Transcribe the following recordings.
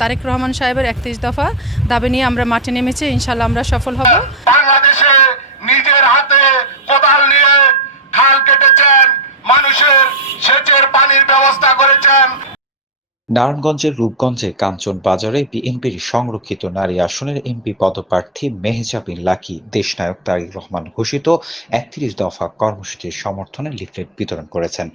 তারেক রহমান সাহেবের 31 দফা দাবি নিয়ে আমরা মাঠে নেমেছি, ইনশাআল্লাহ আমরা সফল হব। বাংলাদেশে নিজের হাতে কোদাল নিয়ে খাল কেটেছেন, মানুষের সেচের পানির ব্যবস্থা করেছেন। নারায়ণগঞ্জের রূপগঞ্জে কাঞ্চন বাজারে বিএনপির সংরক্ষিত নারী আসনের এমপি পদপ্রার্থী মেহজাবিন লাকী দেশনায়ক তারেক রহমান ঘোষিত ৩১ দফা কর্মসূচির সমর্থনে লিফলেট বিতরণ করেছেন।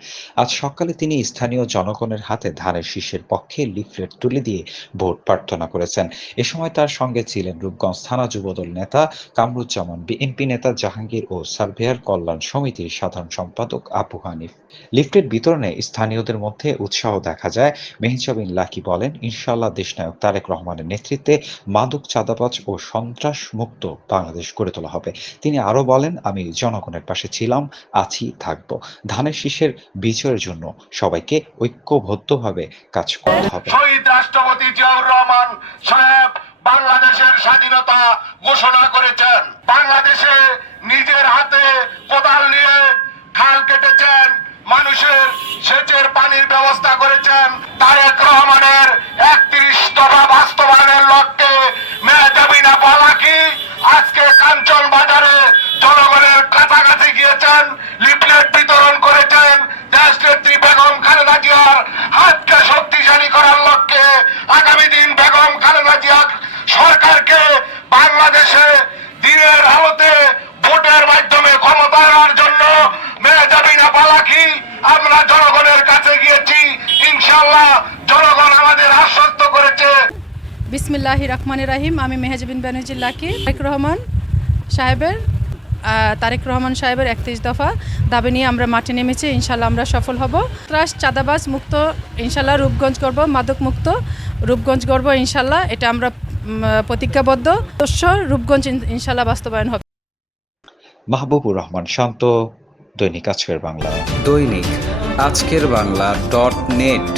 আজ সকালে তিনি স্থানীয় জনগণের হাতে ধানের শীষের পক্ষে লিফলেট তুলে দিয়ে ভোট প্রার্থনা করেছেন। এ সময় তার সঙ্গে ছিলেন রূপগঞ্জ থানা যুবদল নেতা কামরুজ্জামান, বিএনপি নেতা জাহাঙ্গীর ও সার্ভেয়ার কল্যাণ সমিতির সাধারণ সম্পাদক আবু হানিফ। লিফলেট বিতরণে স্থানীয়দের মধ্যে উৎসাহ দেখা যায়। মেহজাবিন লাকী বলেন, ইনশাআল্লাহ দেশনায়ক তারেক রহমানের নেতৃত্বে মাদক, চাঁদাবাজ ও সন্ত্রাস মুক্ত বাংলাদেশ গড়ে তোলা হবে। তিনি আরো বলেন, আমি জনগণের পাশে ছিলাম, আছি, থাকব। ধানের শীষের বিজয়ের জন্য সবাইকে ঐক্যবদ্ধভাবে কাজ করতে হবে। শহীদ রাষ্ট্রপতি জিয়াউর রহমান সাহেব বাংলাদেশের স্বাধীনতা ঘোষণা করেছেন। বাংলাদেশে নিজের হাতে কোদাল নিয়ে খাল কেটেছেন, মানুষের সেচের পানির ব্যবস্থা করেছেন। তারেক রহমানের 31 দফা বাস্তবায়নের লক্ষ্যে মেহজাবিন লাকী আজকে কাঞ্চন বাজারে জনগণের কাছাকাছি গিয়েছেন, লিফলেট বিতরণ করেছেন। দেশনেত্রী বেগম খালেদা জিয়ার হাতকে শক্তিশালী করার লক্ষ্যে আগামী দিন বেগম খালেদা জিয়া সরকারকে বাংলাদেশে দিনের আলোতে ভোটের মাধ্যমে ক্ষমতায় আনার জন্য মেহজাবিন লাকী আমরা জনগণের কাছে গিয়েছি। ইনশাআল্লাহ জনগণ আমাদের আশ্বস্ত করেছে। বিসমিল্লাহির রহমানির রহিম। আমি মেহজাবিন লাকী তারেক রহমান সাহেবের 31 দফা দাবি নিয়ে আমরা মাঠে নেমেছি, ইনশাআল্লাহ আমরা সফল হব। ত্রাস, চাঁদাবাজ মুক্ত ইনশাআল্লাহ রূপগঞ্জ গড়ব, মাদক মুক্ত রূপগঞ্জ গড়ব ইনশাআল্লাহ, এটা আমরা প্রতিজ্ঞাবদ্ধ। রূপগঞ্জ ইনশাআল্লাহ বাস্তবায়ন হবে। মাহবুবুর রহমান শান্ত, দৈনিক আজকের বাংলা। দৈনিক আজকের বাংলা .net